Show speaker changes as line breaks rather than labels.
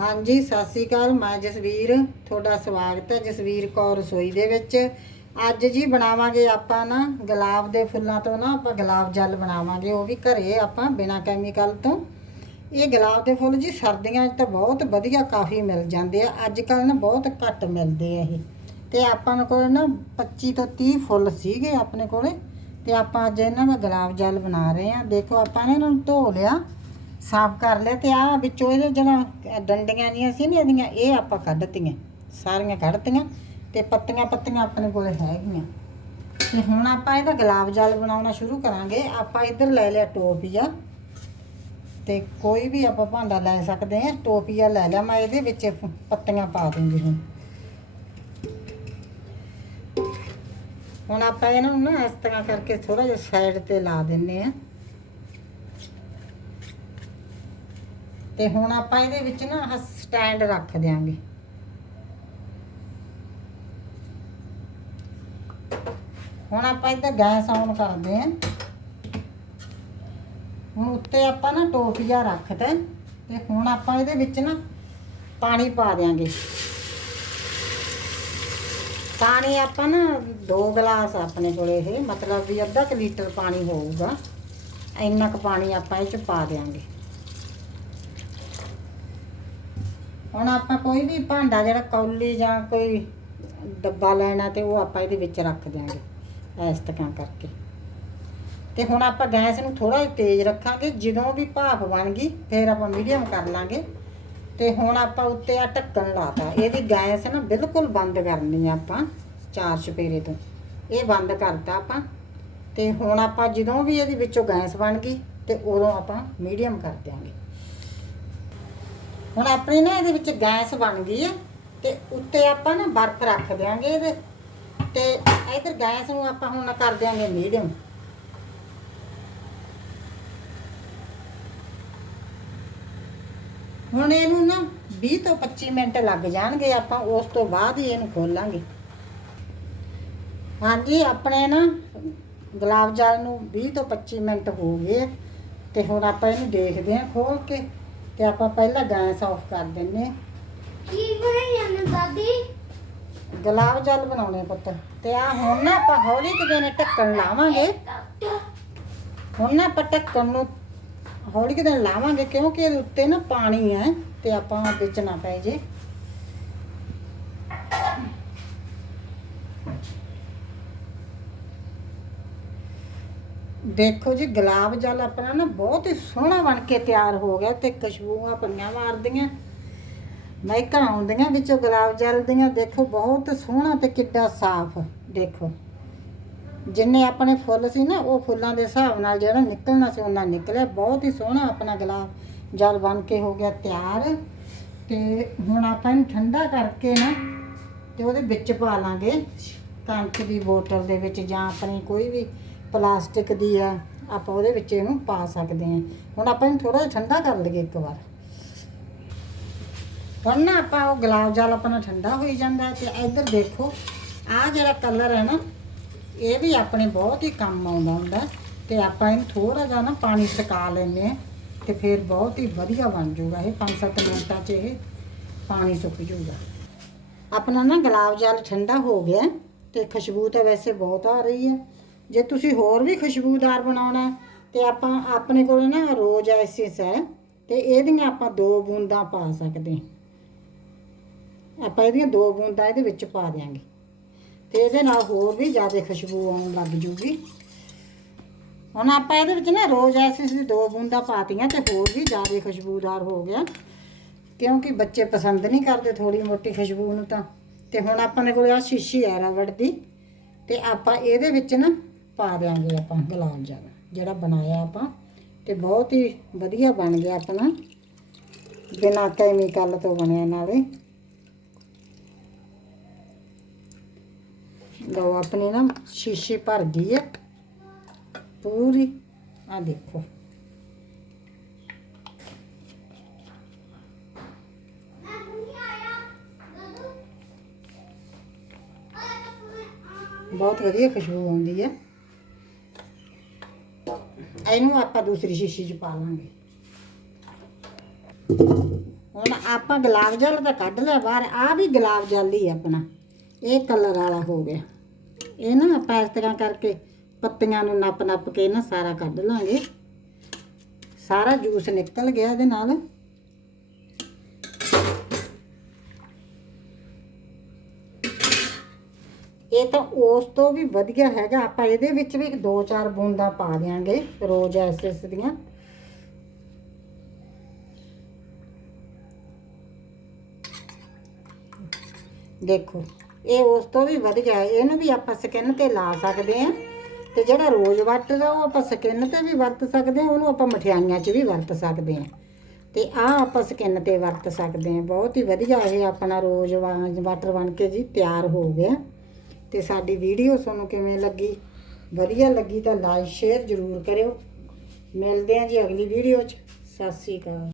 ਹਾਂਜੀ, ਸਤਿ ਸ੍ਰੀ ਅਕਾਲ। ਮੈਂ ਜਸਵੀਰ, ਤੁਹਾਡਾ ਸਵਾਗਤ ਹੈ ਜਸਵੀਰ ਕੌਰ ਰਸੋਈ ਦੇ ਵਿੱਚ। ਅੱਜ ਜੀ ਬਣਾਵਾਂਗੇ ਆਪਾਂ ਨਾ ਗੁਲਾਬ ਦੇ ਫੁੱਲਾਂ ਤੋਂ ਨਾ ਆਪਾਂ ਗੁਲਾਬ ਜਲ ਬਣਾਵਾਂਗੇ, ਉਹ ਵੀ ਘਰੇ ਆਪਾਂ ਬਿਨਾ ਕੈਮੀਕਲ ਤੋਂ। ਇਹ ਗੁਲਾਬ ਦੇ ਫੁੱਲ ਜੀ ਸਰਦੀਆਂ 'ਚ ਤਾਂ ਬਹੁਤ ਵਧੀਆ ਕਾਫੀ ਮਿਲ ਜਾਂਦੇ ਆ ਅੱਜ ਕੱਲ ਨਾ ਬਹੁਤ ਘੱਟ ਮਿਲਦੇ ਆ ਇਹ। ਤੇ ਆਪਾਂ ਕੋਲ ਨਾ 25 ਤੋਂ 30 ਫੁੱਲ ਸੀਗੇ ਆਪਣੇ ਕੋਲੇ, ਤੇ ਆਪਾਂ ਅੱਜ ਇਹਨਾਂ ਦਾ ਗੁਲਾਬ ਜਲ ਬਣਾ ਰਹੇ ਆ। ਦੇਖੋ ਆਪਾਂ ਨੇ ਇਹਨਾਂ ਨੂੰ ਧੋ ਲਿਆ। ਸਾਫ਼ ਕਰ ਲਿਆ ਤੇ ਆ ਵਿੱਚੋਂ ਇਹਦੇ ਜਿਹੜਾ ਡੰਡੀਆਂ ਜੀਆਂ ਸੀ ਨਾ ਇਹਦੀਆਂ, ਇਹ ਆਪਾਂ ਕੱਢਤੀਆਂ, ਸਾਰੀਆਂ ਕੱਢਤੀਆਂ ਤੇ ਪੱਤੀਆਂ ਪੱਤੀਆਂ ਆਪਣੇ ਕੋਲ ਹੈਗੀਆਂ। ਤੇ ਹੁਣ ਆਪਾਂ ਇਹਦਾ ਗੁਲਾਬ ਜਲ ਬਣਾਉਣਾ ਸ਼ੁਰੂ ਕਰਾਂਗੇ। ਆਪਾਂ ਇੱਧਰ ਲੈ ਲਿਆ ਟੋਪੀਆ। ਤੇ ਕੋਈ ਵੀ ਆਪਾਂ ਭਾਂਡਾ ਲੈ ਸਕਦੇ ਹਾਂ, ਟੋਪੀਆ ਲੈ ਲਿਆ। ਮੈਂ ਇਹਦੇ ਵਿੱਚ ਪੱਤੀਆਂ ਪਾ ਦੂੰਗੀ ਹੁਣ ਹੁਣ ਆਪਾਂ ਇਹਨਾਂ ਨੂੰ ਨਾ ਇਸ ਤਰ੍ਹਾਂ ਕਰਕੇ ਥੋੜਾ ਜਿਹਾ ਸਾਈਡ ਤੇ ਲਾ ਦਿੰਨੇ ਆ ਤੇ ਹੁਣ ਆਪਾਂ ਇਹਦੇ ਵਿੱਚ ਨਾ ਆਹ ਸਟੈਂਡ ਰੱਖ ਦਿਆਂਗੇ। ਹੁਣ ਆਪਾਂ ਇਹਦਾ ਗੈਸ ਆਨ ਕਰਦੇ ਆਂ। ਹੁਣ ਉੱਤੇ ਆਪਾਂ ਨਾ ਟੋਪੀਆ ਰੱਖਦਾ ਤੇ ਹੁਣ ਆਪਾਂ ਇਹਦੇ ਵਿੱਚ ਨਾ ਪਾਣੀ ਪਾ ਦਿਆਂਗੇ। ਪਾਣੀ ਆਪਾਂ ਨਾ 2 ਗਲਾਸ ਆਪਣੇ ਕੋਲੇ ਇਹ, ਮਤਲਬ ਵੀ ਅੱਧਾ ਕੁ ਲੀਟਰ ਪਾਣੀ ਹੋਊਗਾ। ਇੰਨਾ ਕੁ ਪਾਣੀ ਆਪਾਂ ਇਹ ਚ ਪਾ ਦਿਆਂਗੇ। ਹੁਣ ਆਪਾਂ ਕੋਈ ਵੀ ਭਾਂਡਾ ਜਿਹੜਾ ਕੌਲੀ ਜਾਂ ਕੋਈ ਡੱਬਾ ਲੈਣਾ ਤੇ ਉਹ ਆਪਾਂ ਇਹਦੇ ਵਿੱਚ ਰੱਖ ਦਿਆਂਗੇ, ਇਸ ਤਰ੍ਹਾਂ ਕਰਕੇ। ਤੇ ਹੁਣ ਆਪਾਂ ਗੈਸ ਨੂੰ ਥੋੜਾ ਜਿਹਾ ਤੇਜ਼ ਰੱਖਾਂਗੇ, ਜਦੋਂ ਵੀ ਭਾਪ ਬਣ ਗਈ, ਫਿਰ ਆਪਾਂ ਮੀਡੀਅਮ ਕਰ ਲਾਂਗੇ। ਤੇ ਹੁਣ ਆਪਾਂ ਉੱਤੇ ਆ ਢੱਕਣ ਲਾਤਾ। ਇਹਦੀ ਗੈਸ ਨਾ ਬਿਲਕੁਲ ਬੰਦ ਕਰਨੀ ਆ ਆਪਾਂ, ਚਾਰ ਚਪੇਰੇ ਤੋਂ। ਇਹ ਬੰਦ ਕਰਤਾ ਆਪਾਂ। ਤੇ ਹੁਣ ਆਪਾਂ ਜਦੋਂ ਵੀ ਇਹਦੇ ਵਿੱਚੋਂ ਗੈਸ ਬਣ ਗਈ, ਤੇ ਉਦੋਂ ਆਪਾਂ ਮੀਡੀਅਮ ਕਰ ਦਿਆਂਗੇ। ਹੁਣ ਆਪਣੀ ਨਾ ਇਹਦੇ ਵਿੱਚ ਗੈਸ ਬਣ ਗਈ ਹੈ ਤੇ ਉੱਤੇ ਆਪਾਂ ਨਾ ਬਰਫ਼ ਰੱਖ ਦਿਆਂਗੇ ਇਹਦੇ। ਤੇ ਇਧਰ ਗੈਸ ਨੂੰ ਆਪਾਂ ਹੁਣ ਕਰ ਦਿਆਂਗੇ ਮੀਡੀਅਮ। ਹੁਣ ਇਹਨੂੰ ਨਾ 20 ਤੋਂ 25 ਮਿੰਟ ਲੱਗ ਜਾਣਗੇ, ਆਪਾਂ ਉਸ ਤੋਂ ਬਾਅਦ ਹੀ ਇਹਨੂੰ ਖੋਲਾਂਗੇ। ਹਾਂਜੀ, ਆਪਣੇ ਨਾ ਗੁਲਾਬ ਜਾਲ ਨੂੰ 20 ਤੋਂ 25 ਮਿੰਟ ਹੋ ਗਏ ਤੇ ਹੁਣ ਆਪਾਂ ਇਹਨੂੰ ਦੇਖਦੇ ਹਾਂ ਖੋਲ ਕੇ। ਤੇ ਆਪਾਂ ਪਹਿਲਾਂ ਗੈਸ ਆਫ ਕਰ ਦਿੰਨੇ
ਕੀ ਬਣਾਈ ਨਾ ਦਾਦੀ?
ਗੁਲਾਬ ਜਲ ਬਣਾਉਣੇ ਪੁੱਤ। ਤੇ ਆ ਹੁਣ ਨਾ ਆਪਾਂ ਹੌਲੀ ਕਿਤੇ ਨੇ ਢੱਕਣ ਲਾਵਾਂਗੇ। ਹੁਣ ਨਾ ਆਪਾਂ ਢੱਕਣ ਨੂੰ ਹੌਲੀ ਕਿਤੇ ਲਾਵਾਂਗੇ ਕਿਉਂਕਿ ਇਹਦੇ ਉੱਤੇ ਨਾ ਪਾਣੀ ਹੈ ਤੇ ਆਪਾਂ ਵਿੱਚ ਨਾ ਪੈ ਜੇ। ਦੇਖੋ ਜੀ, ਗੁਲਾਬ ਜਲ ਆਪਣਾ ਨਾ ਬਹੁਤ ਹੀ ਸੋਹਣਾ ਬਣ ਕੇ ਤਿਆਰ ਹੋ ਗਿਆ ਤੇ ਖੁਸ਼ਬੂਆਂ ਪਈਆਂ ਮਾਰਦੀਆਂ। ਮਹਿਕਾਂ ਆਉਂਦੀਆਂ ਵਿੱਚੋਂ ਗੁਲਾਬ ਜਲ ਦੀਆਂ, ਦੇਖੋ ਬਹੁਤ ਸੋਹਣਾ ਤੇ ਕਿੱਡਾ ਸਾਫ਼, ਦੇਖੋ। ਜਿੰਨੇ ਆਪਣੇ ਫੁੱਲ ਸੀ ਨਾ, ਉਹ ਫੁੱਲਾਂ ਦੇ ਹਿਸਾਬ ਨਾਲ ਜਿਹੜਾ ਨਿਕਲਣਾ ਸੀ, ਉਹਨਾਂ ਨਿਕਲਿਆ। ਬਹੁਤ ਹੀ ਸੋਹਣਾ ਆਪਣਾ ਗੁਲਾਬ ਜਲ ਬਣ ਕੇ ਹੋ ਗਿਆ ਤਿਆਰ। ਤੇ ਹੁਣ ਆਪਾਂ ਇਹਨੂੰ ਠੰਡਾ ਕਰਕੇ ਨਾ ਤੇ ਉਹਦੇ ਵਿੱਚ ਪਾ ਲਾਂਗੇ। ਕੰਚ ਦੀ ਬੋਤਲ ਦੇ ਵਿੱਚ ਜਾਂ ਆਪਣੀ ਕੋਈ ਵੀ ਪਲਾਸਟਿਕ ਦੀ ਆ, ਆਪਾਂ ਉਹਦੇ ਵਿੱਚ ਇਹਨੂੰ ਪਾ ਸਕਦੇ ਹਾਂ। ਹੁਣ ਆਪਾਂ ਇਹਨੂੰ ਥੋੜਾ ਜਿਹਾ ਠੰਡਾ ਕਰ ਲਈਏ ਇੱਕ ਵਾਰ। ਹੁਣ ਨਾ ਆਪਾਂ ਉਹ ਗੁਲਾਬ ਜਲ ਆਪਣਾ ਠੰਡਾ ਹੋਈ ਜਾਂਦਾ ਹੈ ਤੇ ਇੱਧਰ ਦੇਖੋ, ਆਹ ਜਿਹੜਾ ਕਲਰ ਹੈ ਨਾ, ਇਹ ਵੀ ਆਪਣੇ ਬਹੁਤ ਹੀ ਕੰਮ ਆਉਂਦਾ ਹੁੰਦਾ ਤੇ ਆਪਾਂ ਇਹਨੂੰ ਥੋੜਾ ਜਿਹਾ ਨਾ ਪਾਣੀ ਸੁਕਾ ਲੈਂਦੇ ਆ ਤੇ ਫਿਰ ਬਹੁਤ ਹੀ ਵਧੀਆ ਬਣ ਜਾਊਗਾ ਇਹ 5-7 ਮਿੰਟਾਂ 'ਚ ਇਹ ਪਾਣੀ ਸੁੱਕ ਜਾਊਗਾ। ਆਪਣਾ ਨਾ ਗੁਲਾਬ ਜਲ ਠੰਡਾ ਹੋ ਗਿਆ ਤੇ ਖੁਸ਼ਬੂ ਤਾਂ ਵੈਸੇ ਬਹੁਤ ਆ ਰਹੀ ਹੈ। ਜੇ ਤੁਸੀਂ ਹੋਰ ਵੀ ਖੁਸ਼ਬੂਦਾਰ ਬਣਾਉਣਾ ਹੈ, ਤੇ ਆਪਾਂ ਆਪਣੇ ਕੋਲ ਨਾ ਰੋਜ਼ ਐਸਿਸ ਹੈ ਤੇ ਇਹਦੀਆਂ ਆਪਾਂ ਦੋ ਬੂੰਦਾਂ ਪਾ ਸਕਦੇ ਹਾਂ। ਆਪਾਂ ਇਹਦੀਆਂ ਦੋ ਬੂੰਦਾਂ ਇਹਦੇ ਵਿੱਚ ਪਾ ਦਿਆਂਗੇ। ਤੇ ਇਹਦੇ ਨਾਲ ਹੋਰ ਵੀ ਜ਼ਿਆਦਾ ਖੁਸ਼ਬੂ ਆਉਣ ਲੱਗ ਜੂਗੀ। ਹੁਣ ਆਪਾਂ ਇਹਦੇ ਵਿੱਚ ਨਾ ਰੋਜ਼ ਐਸਿਸ ਦੀ ਦੋ ਬੂੰਦਾਂ ਪਾਤੀਆਂ ਤੇ ਹੋਰ ਵੀ ਜ਼ਿਆਦਾ ਖੁਸ਼ਬੂਦਾਰ ਹੋ ਗਿਆ। ਕਿਉਂਕਿ ਬੱਚੇ ਪਸੰਦ ਨਹੀਂ ਕਰਦੇ ਥੋੜੀ ਮੋਟੀ ਖੁਸ਼ਬੂ ਨੂੰ ਤਾਂ। ਤੇ ਹੁਣ ਆਪਾਂ ਦੇ ਕੋਲ ਆ ਸ਼ੀਸ਼ੀ ਹੈ ਰਬੜ ਦੀ ਤੇ ਆਪਾਂ ਇਹਦੇ ਵਿੱਚ ਨਾ ਪਾ ਦਿਆਂਗੇ ਆਪਾਂ ਗੁਲਾਬ ਜਾਮਨ ਜਿਹੜਾ ਬਣਾਇਆ ਆਪਾਂ, ਤੇ ਬਹੁਤ ਹੀ ਵਧੀਆ ਬਣ ਗਿਆ ਆਪਣਾ। ਬਿਨਾਂ ਕੈਮੀਕਲ ਤੋਂ ਬਣਿਆ ਨਾਲੇ। ਲਓ, ਆਪਣੀ ਨਾ ਸ਼ੀਸ਼ੀ ਭਰ ਗਈ ਹੈ। ਪੂਰੀ ਆ ਦੇਖੋ। ਬਹੁਤ ਵਧੀਆ ਖੁਸ਼ਬੂ ਆਉਂਦੀ ਹੈ। ਇਹਨੂੰ ਆਪਾਂ ਦੂਸਰੀ ਸ਼ੀਸ਼ੀ 'ਚ ਪਾ ਲਾਂਗੇ। ਹੁਣ ਆਪਾਂ ਗੁਲਾਬ ਜਲ ਤਾਂ ਕੱਢ ਲਿਆ ਬਾਹਰ ਆ ਵੀ ਗੁਲਾਬ ਜਲ ਹੀ ਆਪਣਾ। ਇਹ ਕਲਰ ਵਾਲਾ ਹੋ ਗਿਆ। ਇਹ ਨਾ ਆਪਾਂ ਇਸ ਤਰ੍ਹਾਂ ਕਰਕੇ ਪੱਤੀਆਂ ਨੂੰ ਨੱਪ ਨੱਪ ਕੇ ਨਾ ਸਾਰਾ ਕੱਢ ਲਾਂਗੇ। ਸਾਰਾ ਜੂਸ ਨਿਕਲ ਗਿਆ ਇਹਦੇ ਨਾਲ। ਇਹ ਤਾਂ ਉਸ ਤੋਂ ਵੀ ਵਧੀਆ ਹੈਗਾ। ਆਪਾਂ ਇਹਦੇ ਵਿੱਚ ਵੀ ਦੋ ਚਾਰ ਬੂੰਦਾਂ ਪਾ ਦਿਆਂਗੇ ਰੋਜ਼ ਐਸੈਸ ਦੀਆਂ। ਦੇਖੋ, ਇਹ ਉਸ ਤੋਂ ਵੀ ਵਧੀਆ ਹੈ। ਇਹਨੂੰ ਵੀ ਆਪਾਂ ਸਕਿਨ ਤੇ ਲਾ ਸਕਦੇ ਆ ਤੇ ਜਿਹੜਾ ਰੋਜ਼ ਵਾਟਰ ਉਹ ਆਪਾਂ ਸਕਿਨ ਤੇ ਵੀ ਵਰਤ ਸਕਦੇ ਆ ਉਹਨੂੰ ਆਪਾਂ ਮਠਿਆਈਆਂ 'ਚ ਵੀ ਵਰਤ ਸਕਦੇ ਆ ਤੇ ਆ ਆਪਾਂ ਸਕਿਨ ਤੇ ਵਰਤ ਸਕਦੇ ਆ ਬਹੁਤ ਹੀ ਵਧੀਆ ਇਹ ਆਪਣਾ ਰੋਜ਼ ਵਾਟਰ ਬਣ ਕੇ ਜੀ ਤਿਆਰ ਹੋ ਗਿਆ। ਤੇ ਸਾਡੀ ਵੀਡੀਓ ਤੁਹਾਨੂੰ ਕਿਵੇਂ ਲੱਗੀ? ਵਧੀਆ ਲੱਗੀ ਤਾਂ ਲਾਈਕ ਸ਼ੇਅਰ ਜ਼ਰੂਰ ਕਰਿਓ। ਮਿਲਦੇ ਹਾਂ ਜੀ ਅਗਲੀ ਵੀਡੀਓ 'ਚ। ਸਤਿ ਸ੍ਰੀ ਅਕਾਲ।